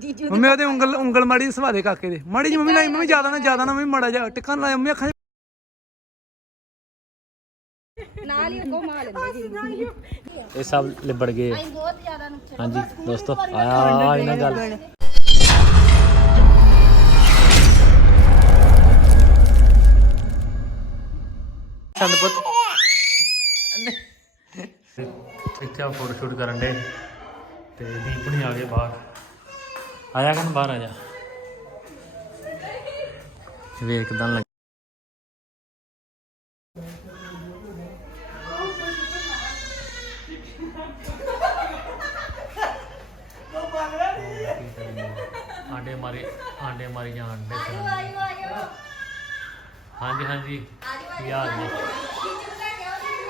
ਜੀਜੂ mummy ਉਹਦੇ ਉਂਗਲ ਉਂਗਲ ਮਾੜੀ ਜਿਹੀ ਸਵਾਦੇ ਕਾਕੇ ਦੇ। ਮਾੜੀ ਜੀ ਮੰਮੀ ਲਾਈ ਮੰਮੀ ਜ਼ਿਆਦਾ ਨਾ ਜ਼ਿਆਦਾ ਨਾ ਮੰਮੀ ਮਾੜਾ ਜਿਹਾ ਟਿੱਕਾ ਨਾ ਲਾਇਆ ਮੰਮੀ ਅੱਖਾਂ 'ਚ ਨਾਲ ਹੀ ਅੱਗੋਂ ਮਾਰ ਲੈਂਦੇ ਜੀ ਇਹ ਸਭ ਲਿਬੜ ਗਏ। ਅਸੀਂ ਬਹੁਤ ਜ਼ਿਆਦਾ ਨੁਕਸਾਨ। ਹਾਂਜੀ ਦੋਸਤੋ ਆਇਆ ਇਹਨਾਂ ਗੱਲ। ਚੰਦ ਪੁੱਤ। ਇੱਥੇ ਆ ਫੋਟੋ ਸ਼ੂਟ ਕਰਨ ਦੇ ਤੇ ਦੀਪ ਨਹੀਂ ਆ ਗਏ ਬਾਹਰ। ਆਇਆ ਕਨ ਬਾਹਰ ਆ ਜਾ। ਵੇਖ ਕਿਦਾਂ ਲੱਗ ਆਂਡੇ ਮਾਰੀ ਆਂਡੇ ਮਾਰੀ ਜਾਣ ਦੇ ਹਾਂਜੀ ਹਾਂਜੀ। ਕੀ ਹਾਲ ਜੀ।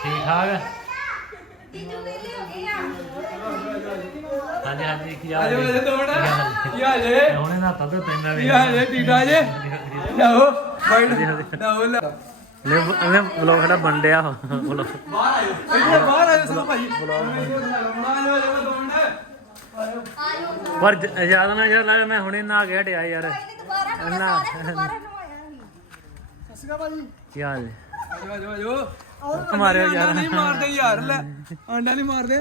ਠੀਕ ਠਾਕ? ਹਾਂਜੀ ਹਾਂਜੀ ਕੀ ਹਾਲ ਜੀ ਕੀ ਹਾਲ ਜੇ ਹੁਣੇ ਨਾ ਤਾਂ ਤੈਨਾਂ ਵੀ ਕੀ ਹਾਲ ਜੇ ਠੀਕਾ ਜੇ? ਜਾਓ ਬੈਠ ਜਾਓ ਲੈ ਲੈ ਲੈ ਵਲੋਗ ਸਾਡਾ ਬਣ ਡਿਆ। ਵਲੋਗ ਇੱਥੇ ਬਾਹਰ ਆਇਓ ਸਭ ਭਾਈ। ਬਣਾ ਲਿਓ ਜੇ ਦੋ ਮਿੰਟ ਪਰ ਯਾਦ ਨਾ ਯਾਰ ਮੈਂ ਹੁਣੇ ਨਾ ਗਿਆ ਹਟਿਆ ਯਾਰ। ਦੁਬਾਰਾ ਨਾ ਦੁਬਾਰਾ ਨਵਾਇਆ ਸੀ। ਸਸਿਕਾ ਭਾਜੀ ਕੀ ਹਾਲ ਜੀ ਆਜੋ ਆਜੋ ਆਜੋ। ਮਾਰਿਓ ਆਂਡਾ ਯਾਰ। ਨਹੀਂ ਮਾਰਦੇ ਯਾਰ ਲੈ। ਆਂਡਾ ਨਹੀਂ ਮਾਰਦੇ।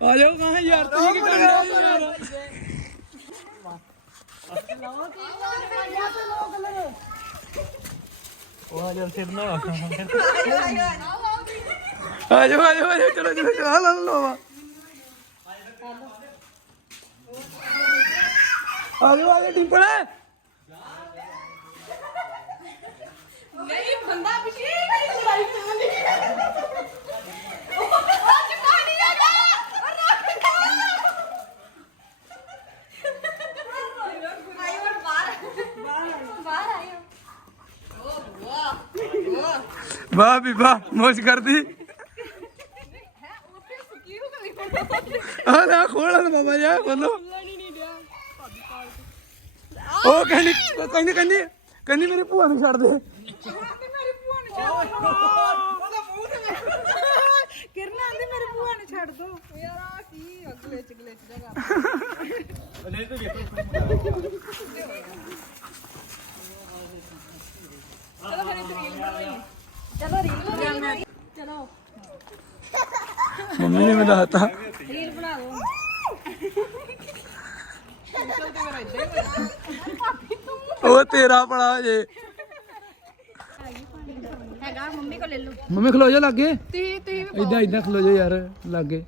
ਆ ਜਾਓ ਕਹਾਂ ਯਾਰ ਤੁਸੀਂ ਕੀ ਕਰ ਰਹੇ ਹੋ ਯਾਰ। ਉਹ ਜਦ ਸਿਰ ਨਾ ਆ ਜਾਓ ਆ ਜਾਓ ਆ ਜਾਓ ਚਲੋ ਚਲੋ ਚਲੋ ਲਾ ਲਓ ਵਾ ਆ ਜਾਓ ਆ ਜਾਓ ਟਿੰਪਲ ਨਹੀਂ ਬੰਦਾ ਪਿਛੇ ਨਹੀਂ ਲੜਾਈ ਚੱਲਦੀ ਉਹ ਚੁਕਾ ਨਹੀਂ ਆਗਾ ਆਇਓ ਹੁਣ ਬਾਹਰ ਬਾਹਰ ਆਇਓ ਵਾਹ ਵੀ ਵਾਹ, ਮੌਜ ਕਰਦੀ। ਆ ਨਾ ਖੋਲਣ ਬਾਬਾ ਜੀ ਬੋਲੋ ਉਹ ਕਹਿੰਦੀ ਕਹਿੰਦੀ ਕਹਿੰਦੀ ਕਹਿੰਦੀ ਮੇਰੀ ਭੂਆ ਨੂੰ ਛੱਡ ਦੇ। ਕਿਰਨਾ ਆਂਦੀ ਮੇਰੀ ਭੂਆ ਨੂੰ ਛੱਡ ਦੋ। ਯਾਰ ਆ ਕੀ ਅਗਲੇ ਚਗਲੇ ਚ ਜਗਾ ਚਲੋ ਰੀਲ ਬਣਾਈ। ਚਲੋ ਮੰਮੀ ਨੇ ਮੈਨੂੰ ਦੱਸਤਾ। ਰੀਲ ਬਣਾ ਲਓ। ਉਹ ਤੇਰਾ ਪੜਾ ਜੇ। ਮੰਮੀ ਕੋ ਲੈ ਲਓ। ਮੰਮੀ ਖਲੋ ਜਾ ਲੱਗੇ। ਤੁਸੀਂ ਤੁਸੀਂ ਇਦਾਂ ਇਦਾਂ ਖਲੋ ਜਾ ਯਾਰ ਲੱਗੇ।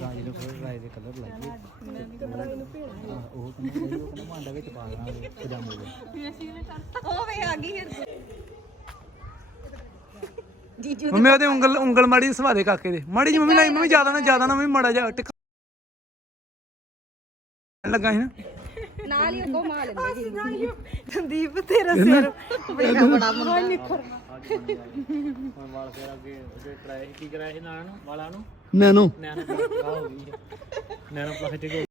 ਰਾਜ ਨੂੰ ਕੋਈ ਰਾਜ ਦੇ ਕਲਰ ਲਾਈਏ ਉਹ ਕਹਿੰਦਾ ਉਹ ਕਹਿੰਦਾ ਮਾਂਡਾ ਵਿੱਚ ਪਾ ਦੇਣਾ ਪਜਾਮੇ ਦੇ ਉਹ ਵੇ ਆ ਗਈ ਫਿਰ। ਜੀਜੂ ਮੰਮੀ ਉਹਦੇ ਉਂਗਲ ਉਂਗਲ ਮਾੜੀ ਜਿਹੀ ਸਵਾਦੇ ਕਾਕੇ ਦੇ। ਮਾੜੀ ਜਿਹੀ ਮੰਮੀ ਲਾਈ ਮੰਮੀ ਜ਼ਿਆਦਾ ਨਾ ਜ਼ਿਆਦਾ ਨਾ ਮੰਮੀ ਮਾੜਾ ਜਿਹਾ ਟਿੱਕਾ ਲੱਗਾ ਸੀ ਨਾ। ਨਾਲ ਹੀ ਅੱਗੋਂ ਮਾਰ ਲੈਂਦੇ ਜੀ ਸੰਦੀਪ ਤੇਰਾ ਸਿਰ ਬੜਾ ਬੜਾ ਮੁੰਡਾ ਹੁਣ ਵਾਲ ਫੇਰ ਅੱਗੇ ਉਹਦੇ ਕਰਾਇਆ ਸੀ ਕੀ ਕਰਾਇਆ ਸੀ ਨਾਲ ਨੂੰ ਵਾਲਾਂ ਨੂੰ ਨੈਨੋ। ਨੈਨੋ ਪਲਾਸਟਿਕ ਹੋ ਗਈ ਹੈ। ਨੈਨੋ ਪਲਾਸਟਿਕ ਹੋ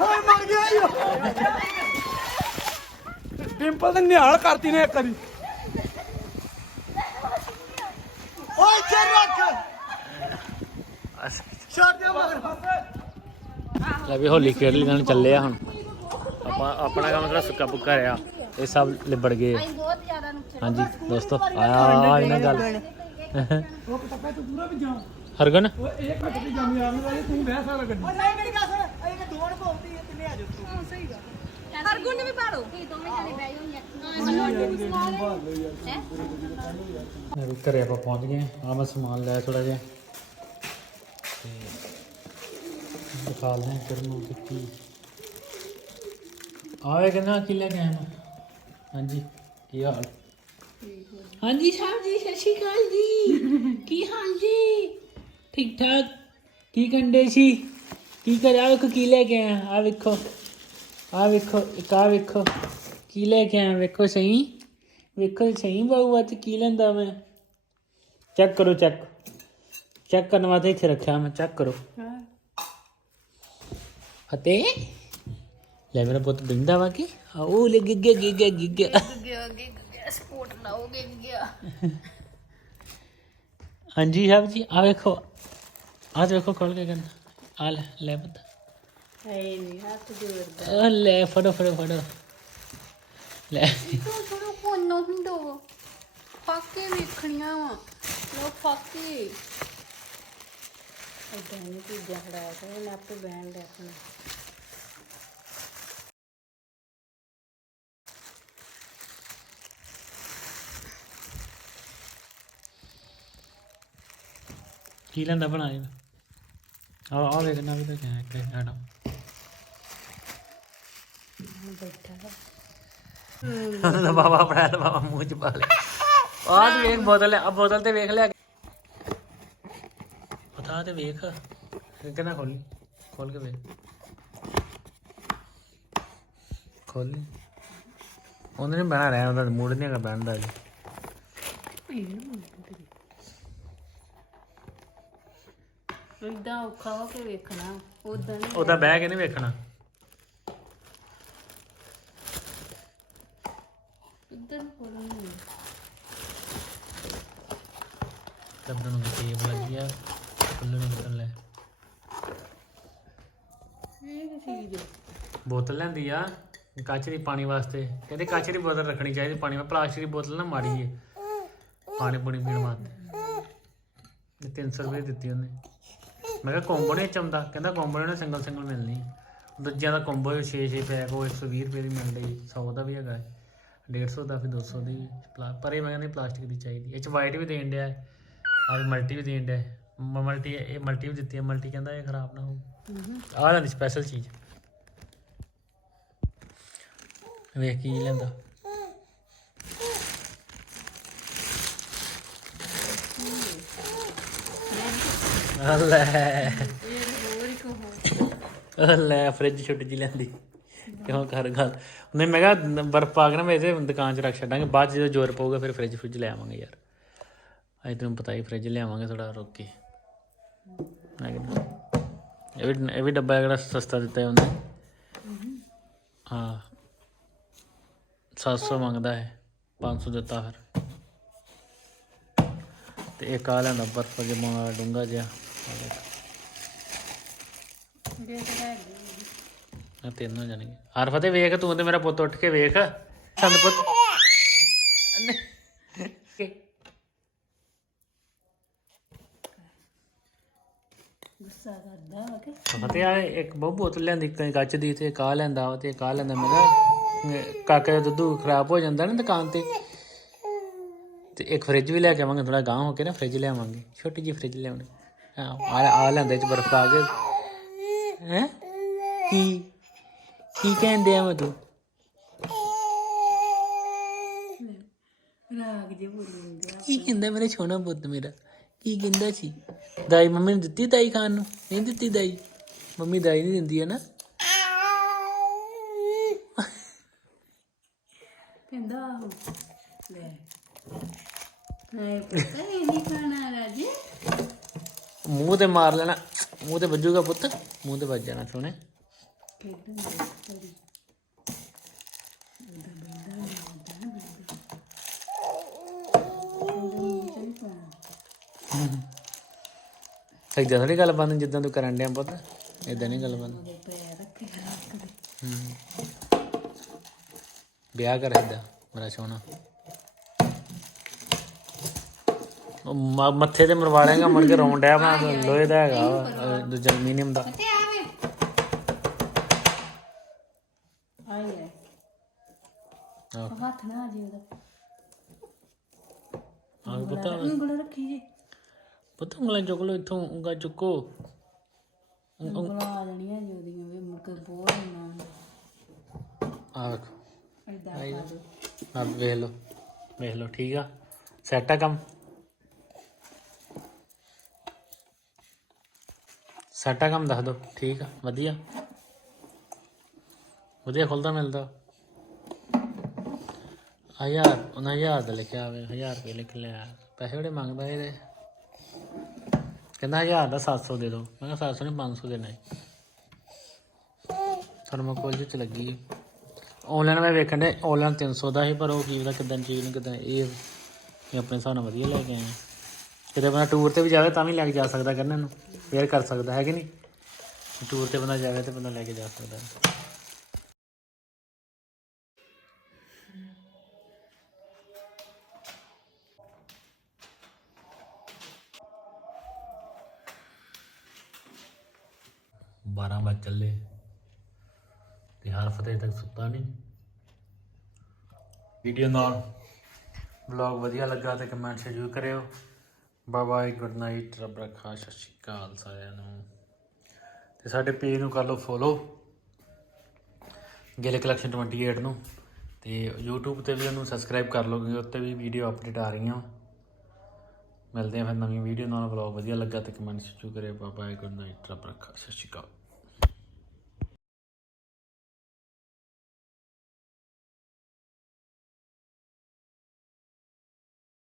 ਓਏ ਮਰ ਗਿਆ ਈ ਡਿੰਪਲ ਤੇ ਨਿਹਾਲ ਕਰਤੀ ਨੇ ਇੱਕ ਵਾਰੀ। ਓਏ ਚੱਲ ਰੱਖ। ਛੱਡ ਦੇ ਮਗਰ। ਲੈ ਵੀ ਹੋਲੀ ਖੇਡ ਲਈ ਨਾਲ ਚੱਲੇ ਆ ਹੁਣ। ਆਪਾਂ ਆਪਣਾ ਕੰਮ ਥੋੜਾ ਸੁੱਕਾ ਪੁੱਕਾ ਰਿਹਾ। ਇਹ ਸਭ ਲਿਬੜ ਗਏ ਹਾਂਜੀ ਦੋਸਤੋ ਆਇਆ ਇਹਨਾਂ ਗੱਲ। ਹਰਗਨ? ਓਏ ਇਹ ਘੱਟ ਦੀ ਜੰਮ ਰਾਜੇ ਤੂੰ ਬਹਿ ਸਕਦਾ ਗੱਡੀ। ਨਹੀਂ ਮੇਰੀ ਗੱਲ ਸੁਣ। ਇਹ ਦੋਣ ਬੋਲਦੀ ਹੈ ਤਿੰਨੇ ਆ ਜਾਓ ਤੂੰ ਸਹੀ ਗੱਲ ਹਰਗੁਣ ਨੇ ਵੀ ਪਾੜੋ ਤੁਸੀਂ ਦੋਵੇਂ ਜਣੇ ਬਹਿ ਜਾਓ ਮੈਨੂੰ ਵੀ ਸੁਣਾ ਦੇ ਹੈ ਮੈਂ ਵੀ ਘਰੇ ਆਪਾਂ ਪਹੁੰਚ ਗਏ ਆ ਮੈਂ ਸਮਾਨ ਲਿਆ ਥੋੜਾ ਜਿਹਾ ਤੇ ਦਿਖਾ ਲੈਂ ਕਰਨ ਨੂੰ ਕਿ ਕੀ ਆਵੇ ਕਹਿੰਦਾ ਕੀ ਲੈ ਕੇ ਆਇਆ ਮੈਂ ਹਾਂਜੀ ਕੀ ਹਾਲ ਹਾਂਜੀ ਸਾਹਿਬ ਜੀ ਸਤਿ ਸ਼੍ਰੀ ਅਕਾਲ ਜੀ ਕੀ ਹਾਲ ਜੀ ਠੀਕ ਠਾਕ ਕੀ ਕੰਡੇ ਸੀ ਕੀ ਕਰ ਆ ਵੇਖੋ ਕੀ ਲੈ ਕੇ ਆਇਆ ਆ ਵੇਖੋ ਆ ਵੇਖੋ ਇੱਕ ਆ ਵੇਖੋ। ਕੀ ਲੈ ਕੇ ਆਇਆ? ਵੇਖੋ ਸਹੀ? ਵੇਖੋ ਸਹੀ ਬਾਊ ਅੱਜ ਕੀ ਲੈਂਦਾ ਮੈਂ? ਚੈੱਕ ਕਰੋ ਚੈੱਕ। ਚੈੱਕ ਕਰਨ ਵਾਸਤੇ ਇੱਥੇ ਰੱਖਿਆ ਮੈਂ ਚੈੱਕ ਕਰੋ। ਅਤੇ ਲੈ ਮੇਰਾ ਪੁੱਤ ਬਿੰਦਾ ਵਾ ਕਿ? ਆ ਉਹ ਲੈ ਗਿੱਗਿਆ ਗਿੱਗਿਆ ਗਿਆ ਅੱਗੇ ਗਿਆ ਸਪੋਰਟ ਲਾਓਗੇ ਗਿਆ ਹਾਂਜੀ ਸਾਹਿਬ ਜੀ ਆ ਵੇਖੋ। ਆ ਵੇਖੋ ਖੋਲ ਕੇ ਕਰਨਾ ਆ ਲੈ ਲੈ ਪੁੱਤ। ਹਾਏ ਨਹੀਂ ਹੱਥ ਜੋੜਦਾ। ਆ ਲੈ ਫੜੋ ਫੜੋ ਫੜੋ। ਲੈ। ਤੂੰ ਥੋੜਾ ਕੋਨੋ ਹੁੰਦੋ ਫਾਕੇ ਵੇਖਣੀਆਂ ਵਾ। ਲੋ ਫਾਕੇ। ਇਦਾਂ ਨਹੀਂ ਚੀਜ਼ਾਂ ਫੜਾਇਆ ਕਰ ਮੈਂ ਆਪੇ ਬਹਿਣ ਦੇ ਆਪਣਾ ਕੀ ਲੈਂਦਾ ਬਣਾ ਇਹ ਆ ਆ ਵੇਖਣਾ ਵੀ ਤਾਂ ਕਿਹਾ ਕਿ ਆੜਾ ਬੈਠਾ ਬਾਬਾ ਬੜਾ ਲੈ ਬਾਬਾ ਮੂੰਹ ਚ ਪਾ ਲੈ ਆ ਤੇ ਵੇਖ ਬੋਤਲ ਆ ਬੋਤਲ ਤੇ ਵੇਖ ਲਿਆ। ਪਤਾ ਤੇ ਵੇਖ। ਕਿੰਨਾ ਖੋਲੀ ਖੋਲ ਕੇ ਵੇਖ। ਖੋਲੀ ਉਹਨੇ ਨਹੀਂ ਬਣਾ ਰਿਹਾ ਉਹਦਾ ਮੂਡ ਨਹੀਂ ਹੈਗਾ ਬਹਿਣ ਦਾ ਜੀ ਇਦਾਂ ਔਖਾ ਹੋ ਕੇ ਵੇਖਣਾ। ਉਦਾਂ ਨਹੀਂ ਉਹਦਾ ਬਹਿ ਕੇ ਨਹੀਂ ਵੇਖਣਾ। ਇਦਾਂ ਕੋਲੋਂ ਕੱਢਣ ਨੂੰ ਟੇਪ ਲੱਗੀ ਆ ਖੁੱਲ੍ਹ ਨੂੰ ਨਿਕਲ ਲੈ। ਇਹ ਕੀ ਹੈ ਬੋਤਲ ਲੈਂਦੀ ਆ ਕੱਚ ਦੀ ਪਾਣੀ ਵਾਸਤੇ। ਕਹਿੰਦੇ ਕੱਚ ਦੀ ਬੋਤਲ ਰੱਖਣੀ ਚਾਹੀਦੀ ਪਾਣੀ ਵਿੱਚ ਪਲਾਸਟਿਕ ਦੀ ਬੋਤਲ ਨਾ ਮਾੜੀ ਏ ਪਾਣੀ ਪੂਣੀ ਪੀਣ ਵਾਸਤੇ। ਇਹ 300 ਰੁਪਏ ਦਿੱਤੀ ਉਹਨੇ। ਮੈਂ ਕਿਹਾ ਕੋਂਬੋ ਨਹੀਂ ਚਮਦਾ। ਕਹਿੰਦਾ ਕੋਂਬੋ ਨੇ ਸਿੰਗਲ ਸਿੰਗਲ ਮਿਲਣੀ। ਦੂਜਿਆਂ ਦਾ ਕੋਂਬੋ 6 6 ਪੈਕ ਉਹ 120 ਰੁਪਏ ਦੀ ਮਿਲ ਰਹੀ 100 ਦਾ ਵੀ ਹੈਗਾ। 150 ਦਾ ਫਿਰ 200 ਦੀ ਪਲਾ- ਪਰ ਇਹ ਮੈਂ ਕਹਿੰਦੀ ਪਲਾਸਟਿਕ ਦੀ ਚਾਹੀਦੀ ਇਹ ਚ ਵਾਈਟ ਵੀ ਦੇਣ ਡਿਆ ਆ ਮਲਟੀ ਵੀ ਦੇਣ ਡਿਆ ਮਲਟੀ ਇਹ ਮਲਟੀ ਵੀ ਦਿੱਤੀ ਹੈ ਮਲਟੀ ਕਹਿੰਦਾ ਇਹ ਖਰਾਬ ਨਾ ਹੋ ਆਹ ਲੈਂਦੀ ਸਪੈਸ਼ਲ ਚੀਜ਼। ਵੇਖ ਕੀ ਲੈਂਦਾ। ਲੈ। ਉਹ ਲੈ ਫ੍ਰਿਜ ਛੁੱਟ ਜੀ ਲੈਂਦੀ। ਕਿਉਂ ਕਰ ਗੱਲ? ਨਹੀਂ, ਮੈਂ ਕਿਹਾ ਬਰਫ ਪਾ ਕੇ ਨਾ ਮੈਂ ਇਹਦੇ ਦੁਕਾਨ 'ਚ ਰੱਖ ਛੱਡਾਂਗੇ, ਬਾਅਦ 'ਚ ਜਦੋਂ ਜ਼ੋਰ ਪਊਗਾ ਫਿਰ ਫ੍ਰਿਜ ਫ੍ਰਿਜ ਲੈ ਆਵਾਂਗੇ ਯਾਰ। ਅੱਜ ਤੈਨੂੰ ਪਤਾ ਹੀ ਫ੍ਰਿਜ ਲਿਆਵਾਂਗੇ ਥੋੜਾ ਰੁਕ। ਕੇ ਇਹ ਵੀ ਇਹ ਵੀ ਡੱਬਾ ਜਿਹੜਾ ਸਸਤਾ ਦਿੱਤਾ ਉਹਨੇ? ਹਾਂ। 700 ਮੰਗਦਾ ਹੈ 500 ਦਿੱਤਾ ਫਿਰ। ਤੇ ਇੱਕ ਆ ਲੈਂਦਾ ਬਰਫ ਜਮਾ ਡੂੰਗਾ ਜਿਹਾ। ਆਹ ਦੇਖ। ਆ ਤਿੰਨ ਹੋ ਜਾਣਗੇ। ਹਰ ਫਤੇ ਵੇਖ ਤੂੰ ਤੇ ਮੇਰਾ ਪੁੱਤ ਉੱਠ ਕੇ ਵੇਖ। ਸੰਦ ਪੁੱਤ ਗੁੱਸਾ ਕਰਦਾ ਕਿ। ਫਤੇ ਆ ਇੱਕ ਬਹੁਤ ਬੋਤਲ ਲੈਂਦੀ ਕੱਚ ਦੀ ਤੇ ਕਾ ਲੈਂਦਾ ਵਾ ਤੇ ਕਾ ਲੈਂਦਾ ਮੈਂ ਕਿਹਾ ਅਹ ਕਾਕੇ ਦਾ ਦੁੱਧ ਖਰਾਬ ਹੋ ਜਾਂਦਾ ਨਾ ਦੁਕਾਨ ਤੇ। ਤੇ ਇੱਕ ਫ੍ਰਿਜ ਵੀ ਲੈ ਕੇ ਆਵਾਂਗੇ ਥੋੜਾ ਗਾਂਹ ਹੋ ਕੇ ਨਾ ਫ੍ਰਿਜ ਲਿਆਵਾਂਗੇ ਛੋਟੀ ਜਿਹੀ ਫ੍ਰਿਜ ਲਿਆਉਣੀ। ਆ ਆ ਲੈਂਦੇ ਚ ਬਰਫ ਪਾ ਕੇ। ਹੈ? ਕੀ? ਕੀ ਕਹਿੰਦੇ ਆ ਮੈਂ ਤੂੰ ਰਾਗ ਜੇ ਕੀ ਕਹਿੰਦਾ ਮੇਰਾ ਛੋਣਾ ਪੁੱਤ ਮੇਰਾ? ਕੀ ਕਹਿੰਦਾ ਸੀ? ਦਾਈ ਮੰਮੀ ਨੇ ਦਿੱਤੀ ਦਾਈ ਖਾਣ ਨੂੰ? ਨਹੀਂ ਦਿੱਤੀ ਦਾਈ? ਮੰਮੀ ਦਾਈ ਨਹੀਂ ਦਿੰਦੀ ਹੈ ਨਾ? ਕਹਿੰਦਾ ਆਹੋ। ਲੈ। ਨਹੀਂ ਪਤਾ ਇਹ ਨਹੀਂ ਖਾਣਾ ਰਾਜੇ। ਮੂੰਹ ਤੇ ਮਾਰ ਲੈਣਾ। ਮੂੰਹ ਤੇ ਵੱਜੂਗਾ ਪੁੱਤ? ਮੂੰਹ ਤੇ ਵੱਜ ਜਾਣਾ ਸੋਹਣੇ। ਖੇਡਣ ਦੇ ਥੋੜੀ ਏਦਾਂ ਥੋੜੀ ਗੱਲ ਬੰਦ ਜਿੱਦਾਂ ਤੂੰ ਕਰਨ ਡਿਆ ਪੁੱਤ। ਏਦਾਂ ਨਹੀਂ ਗੱਲ ਬੰਦ ਪੈਰ ਰੱਖੇ ਰੱਖ ਦੇ ਹੂੰ। ਵਿਆਹ ਕਰ ਏਦਾਂ ਮੇਰਾ ਸੋਹਣਾ। ਉਹ ਮ- ਮੱਥੇ ਤੇ ਮਰਵਾ ਲੇਗਾ ਮੜ ਕੇ ਰੌਣ ਡਿਆ ਮੈਂ ਲੋਹੇ ਦਾ ਹੈਗਾ ਵਾ, ਅਹ ਦੂਜਾ ਐਲੂਮੀਨੀਅਮ ਦਾ। ਤੇ ਹੱਥ ਨਾ ਆ ਜੀ ਉਹਦਾ ਆਹ ਪੁੱਤ। ਉਂਗਲ ਰੱਖੀ ਜੀ। ਪੁੱਤ ਉਂਗਲਾਂ ਚੁੱਕ ਲੋ ਇੱਥੋਂ ਉਂਗਲਾਂ ਚੁੱਕੋ। ਉਂਗਲਾਂ ਆ ਜਾਣੀਆਂ ਜੀ ਉਹਦੀਆਂ ਵੀ ਮੁੜ ਕੇ ਬੋਰ ਨਾ। ਆ ਵੇਖੋ। ਐਦਾਂ ਪਾ ਦੋ ਆ ਵੇਖ ਲਓ ਵੇਖ ਲਓ ਠੀਕ ਆ? ਸੈੱਟ ਆ ਕੰਮ? ਸੈਟਾ ਕੰਮ ਦੱਸ ਦੋ ਠੀਕ ਆ? ਵਧੀਆ? ਵਧੀਆ ਖੁੱਲਦਾ ਮਿਲਦਾ? ਹਜ਼ਾਰ, ਉਹਨਾਂ ਹਜ਼ਾਰ ਦਾ ਲਿਖਿਆ ਹੋਵੇ, ਹਜ਼ਾਰ ਰੁਪਏ ਲਿਖ ਲਿਆ। ਪੈਸੇ ਬੜੇ ਮੰਗਦਾ ਇਹਦੇ? ਕਹਿੰਦਾ ਹਜ਼ਾਰ ਦਾ 700 ਦੇ ਦਿਓ ਮੈਂ ਕਿਹਾ 700 ਨਹੀਂ 500 ਦੇਣਾ ਹੈ ਥਰਮੋਕੋਲ ਜਿਹੀ ਲੱਗੀ ਆਨਲਾਈਨ ਮੈਂ ਵੇਖਣ ਦੇ ਆਨਲਾਈਨ 300 ਦਾ ਸੀ, ਪਰ ਉਹ ਕੀ ਪਤਾ ਕਿਦਾਂ ਚੀਜ਼ ਨੂੰ, ਕਿਦਾਂ ਇਹ ਇਹ ਆਪਣੇ ਹਿਸਾਬ ਨਾਲ ਵਧੀਆ ਲੈ ਕੇ ਆਏ ਆ। ਕਿਤੇ ਬੰਦਾ ਟੂਰ ਤੇ ਵੀ ਜਾਵੇ ਤਾਂ ਵੀ ਲੈ ਕੇ ਜਾ ਸਕਦਾ ਕਰਨ ਨੂੰ। ਵੇਅਰ ਕਰ ਸਕਦਾ, ਹੈ ਕਿ ਨਹੀਂ? ਟੂਰ ਤੇ ਬੰਦਾ ਜਾਵੇ ਤੇ ਬੰਦਾ ਲੈ ਕੇ ਜਾ ਸਕਦਾ। ਹੈ। ਬਾਰਾਂ ਵਜੇ ਚੱਲੇ। ਤੇ ਹਰ ਫਤਿਹ ਤੱਕ ਸੁੱਤਾ ਨਹੀਂ ਵੀਡੀਓ ਨਾਲ ਵਲੌਗ ਵਧੀਆ ਲੱਗਾ ਤੇ ਕਮੈਂਟ ਜ਼ਰੂਰ ਕਰਿਓ। ਬਾਏ ਬਾਏ, ਗੁੱਡ ਨਾਈਟ, ਰੱਬ ਰੱਖਾ ਸਤਿ ਸ਼੍ਰੀ ਅਕਾਲ ਸਾਰਿਆਂ ਨੂੰ। ਤੇ ਸਾਡੇ ਪੇਜ ਨੂੰ ਕਰ ਲਓ ਫੋਲੋ, ਗਿੱਲ ਕਲੈਕਸ਼ਨ 28 ਨੂੰ। ਤੇ YouTube ਤੇ ਵੀ ਉਹਨੂੰ ਸਬਸਕ੍ਰਾਈਬ ਕਰ ਲਓ ਕਿਉਂਕਿ ਉੱਤੇ ਵੀ ਵੀਡੀਓ ਅਪਡੇਟ ਆ ਰਹੀਆਂ। ਮਿਲਦੇ ਆ ਫਿਰ ਨਵੀਂ ਵੀਡੀਓ ਨਾਲ। ਵਲੌਗ ਵਧੀਆ ਲੱਗਾ ਤੇ ਕਮੈਂਟ ਜ਼ਰੂਰ ਕਰਿਓ। ਬਾਏ ਬਾਏ, ਗੁੱਡ ਨਾਈਟ, ਰੱਬ ਰੱਖਾ ਸਤਿ ਸ਼੍ਰੀ ਅਕਾਲ।